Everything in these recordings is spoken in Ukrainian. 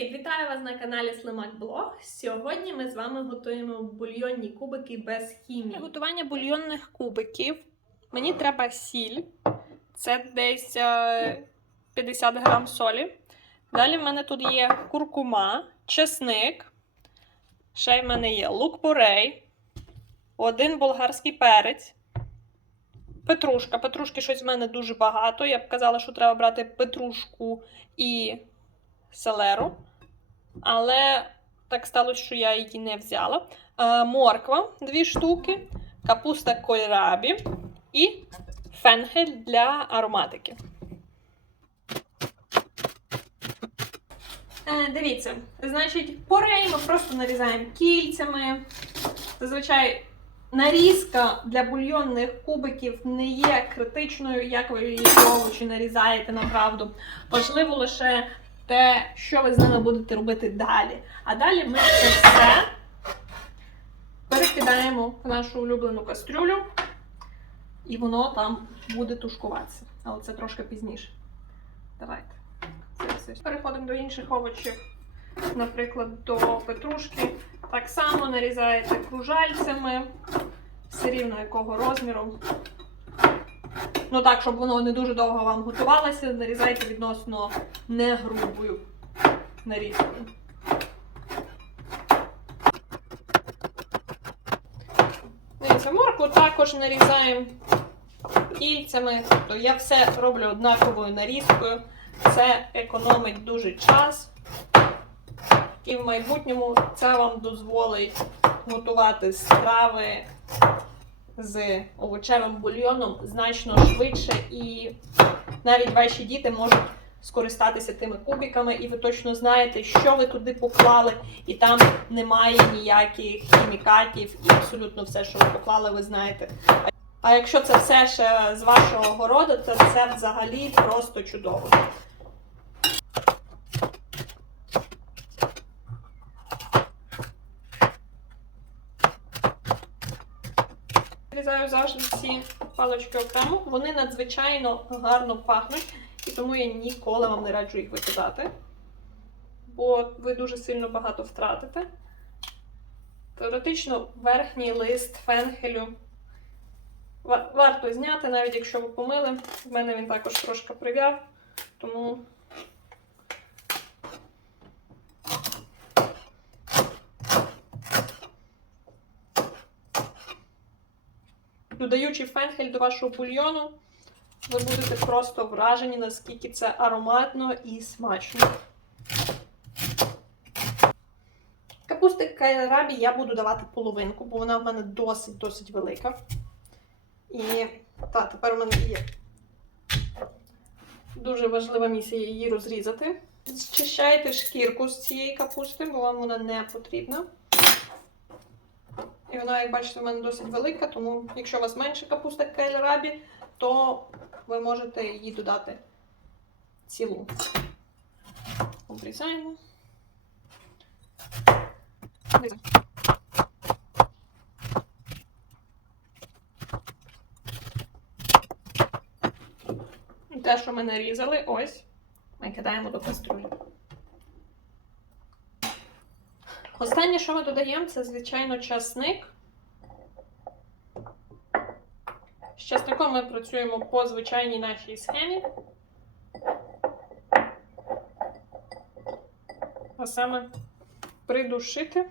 Привіт! Вітаю вас на каналі Слимак Блог. Сьогодні ми з вами готуємо бульйонні кубики без хімії. Для готування бульйонних кубиків мені треба сіль. Це десь е, 50 грам солі. Далі в мене тут є куркума, чесник. Ще в мене є лук-порей, один болгарський перець. Петрушка. Петрушки щось в мене дуже багато. Я б казала, що треба брати петрушку і селеру. Але так сталося, що я її не взяла. Е, морква дві штуки, капуста кольрабі і фенхель для ароматики. Е, дивіться, значить, порей ми просто нарізаємо кільцями. Зазвичай нарізка для бульйонних кубиків не є критичною, як ви її овочі нарізаєте направду. Важливо лише те, що ви з ними будете робити далі. А далі ми це все перекидаємо в нашу улюблену кастрюлю, і воно там буде тушкуватися. Але це трошки пізніше. Давайте. Переходимо до інших овочів. Наприклад, до петрушки. Так само нарізаєте кружальцями, все рівно якого розміру. Ну так, щоб воно не дуже довго вам готувалося, нарізайте відносно не грубою нарізкою. Дивіться, моркву також нарізаємо кільцями. Тобто я все роблю однаковою нарізкою. Це економить дуже час. І в майбутньому це вам дозволить готувати страви з овочевим бульйоном значно швидше, і навіть ваші діти можуть скористатися тими кубиками, і ви точно знаєте, що ви туди поклали, і там немає ніяких хімікатів, і абсолютно все, що ви поклали, ви знаєте. А якщо це все ще з вашого городу, то це взагалі просто чудово. Вирізаю завжди ці палочки окремо. Вони надзвичайно гарно пахнуть, і тому я ніколи вам не раджу їх викидати, бо ви дуже сильно багато втратите. Теоретично верхній лист фенхелю варто зняти, навіть якщо ви помили. В мене він також трошки прив'яв, тому додаючи фенхель до вашого бульйону, ви будете просто вражені, наскільки це ароматно і смачно. Капусти кайрабі я буду давати половинку, бо вона в мене досить-досить велика. І та, тепер у мене є дуже важлива місія її розрізати. Зчищайте шкірку з цієї капусти, бо вам вона не потрібна. І вона, як бачите, в мене досить велика, тому якщо у вас менше капуста кельрабі, то ви можете її додати цілу. Обрізаємо. Те, що ми нарізали, ось, ми кидаємо до каструлі. Останнє, що ми додаємо, це, звичайно, часник. З часником ми працюємо по звичайній нашій схемі. А саме придушити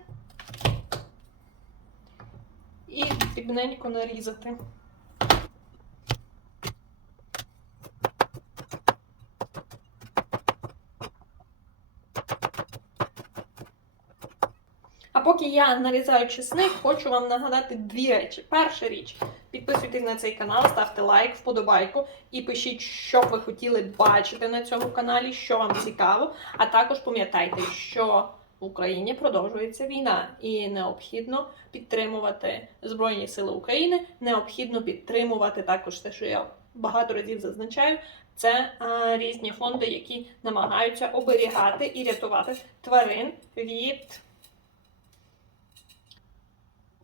і дрібненько нарізати. Поки я нарізаю чесник, хочу вам нагадати дві речі. Перша річ, підписуйтесь на цей канал, ставте лайк, вподобайку і пишіть, що ви хотіли бачити на цьому каналі, що вам цікаво. А також пам'ятайте, що в Україні продовжується війна, і необхідно підтримувати Збройні Сили України. Необхідно підтримувати також те, що я багато разів зазначаю. Це а, різні фонди, які намагаються оберігати і рятувати тварин від.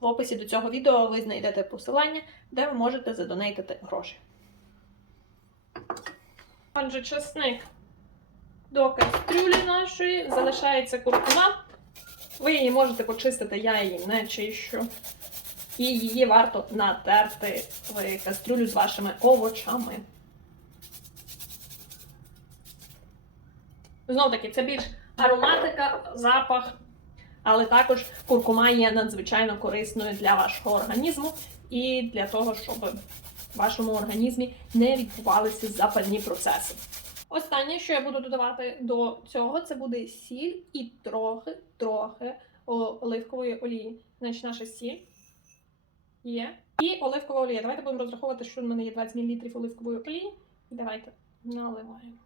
В описі до цього відео ви знайдете посилання, де ви можете задонейтити гроші. Отже, чесник До кастрюлі нашої залишається куркума. Ви її можете почистити, я її не чищу. І її варто натерти в кастрюлю з вашими овочами. Знов таки, це більш ароматика, запах, але також куркума є надзвичайно корисною для вашого організму і для того, щоб в вашому організмі не відбувалися запальні процеси. Останнє, що я буду додавати до цього, це буде сіль і трохи-трохи оливкової олії. Значить, наша сіль є. І оливкова олія. Давайте будемо розраховувати, що в мене є 20 мл оливкової олії. Давайте наливаємо.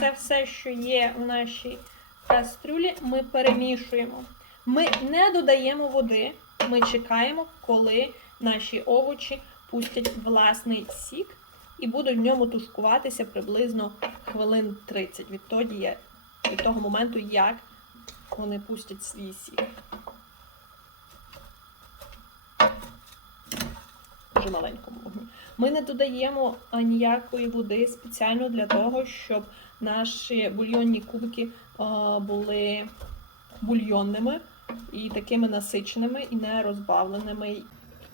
Це все, що є у нашій кастрюлі, ми перемішуємо. Ми не додаємо води, ми чекаємо, коли наші овочі пустять власний сік і будуть в ньому тушкуватися приблизно хвилин 30 відтоді, від того моменту, як вони пустять свій сік. Дуже маленькому вогню. Ми не додаємо ніякої води спеціально для того, щоб наші бульйонні кубики були бульйонними і такими насиченими і не розбавленими.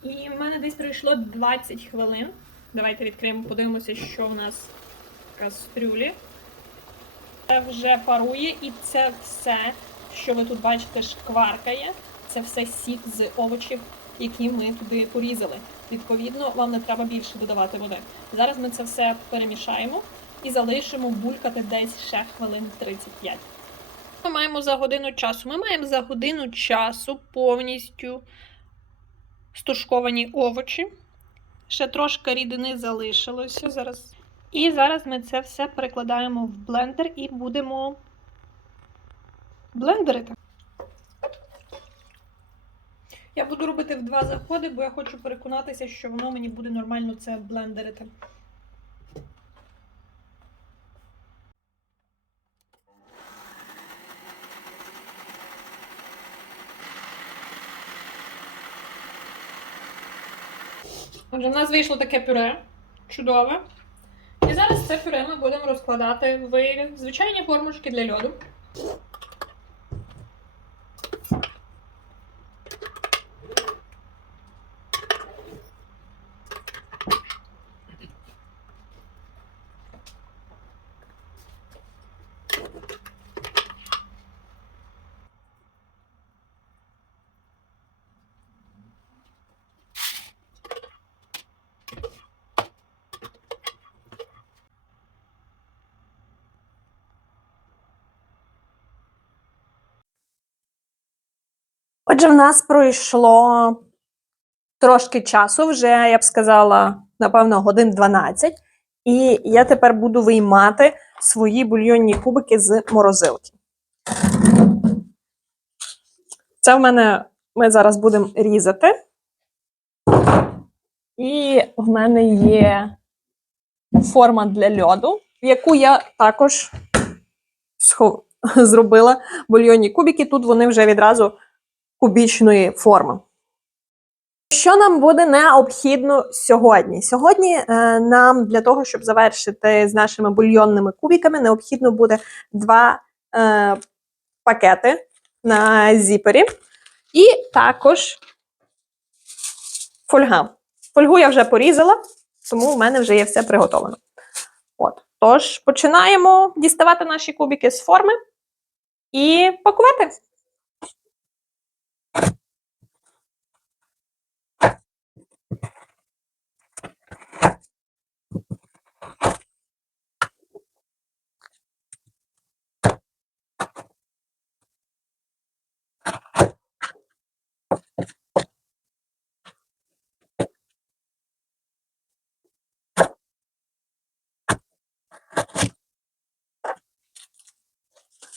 І в мене десь пройшло 20 хвилин. Давайте відкриємо, подивимося, що в нас в кастрюлі. Це вже парує, і це все, що ви тут бачите, шкваркає. Це все сік з овочів, які ми туди порізали. Відповідно, вам не треба більше додавати води. Зараз ми це все перемішаємо і залишимо булькати десь ще хвилин 35. Ми маємо за годину часу. Ми маємо за годину часу повністю стушковані овочі. Ще трошки рідини залишилося зараз. І зараз ми це все перекладаємо в блендер і будемо блендерити. Я буду робити в два заходи, бо я хочу переконатися, що воно мені буде нормально це блендерити. Отже, в нас вийшло таке пюре. Чудове. І зараз це пюре ми будемо розкладати в звичайні формочки для льоду. Отже, в нас пройшло трошки часу, вже, я б сказала, напевно, годин 12. І я тепер буду виймати свої бульйонні кубики з морозилки. Це в мене ми зараз будемо різати. І в мене є форма для льоду, в яку я також зробила бульйонні кубики. Тут вони вже відразу кубічної форми. Що нам буде необхідно сьогодні? Сьогодні е, нам для того, щоб завершити з нашими бульйонними кубиками, необхідно буде два е, пакети на зіпері і також фольга. Фольгу я вже порізала, тому в мене вже є все приготовлено. От. Тож починаємо діставати наші кубики з форми і пакувати.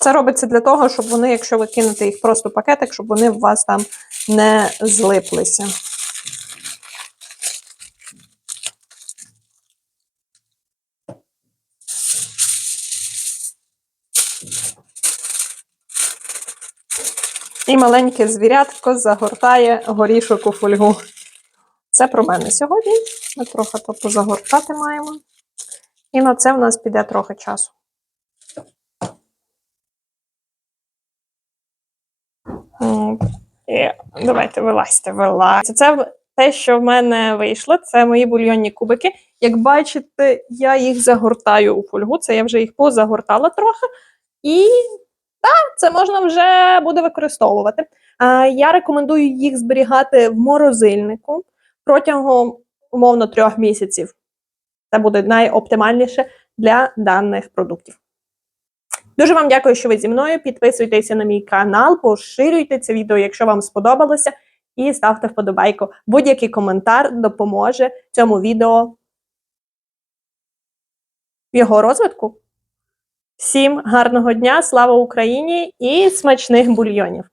Це робиться для того, щоб вони, якщо ви кинете їх просто в пакетик, щоб вони у вас там не злиплися. І маленьке звірятко загортає горішок у фольгу. Це про мене сьогодні. Ми трохи то позагортати маємо. І на це в нас піде трохи часу. І Давайте вилазьте, вилазьте. Це те, що в мене вийшло. Це мої бульйонні кубики. Як бачите, я їх загортаю у фольгу. Це я вже їх позагортала трохи. І так, це можна вже буде використовувати. Я рекомендую їх зберігати в морозильнику протягом умовно трьох місяців. Це буде найоптимальніше для даних продуктів. Дуже вам дякую, що ви зі мною. Підписуйтеся на мій канал, поширюйте це відео, якщо вам сподобалося, і ставте вподобайку. Будь-який коментар допоможе цьому відео в його розвитку. Всім гарного дня, слава Україні і смачних бульйонів!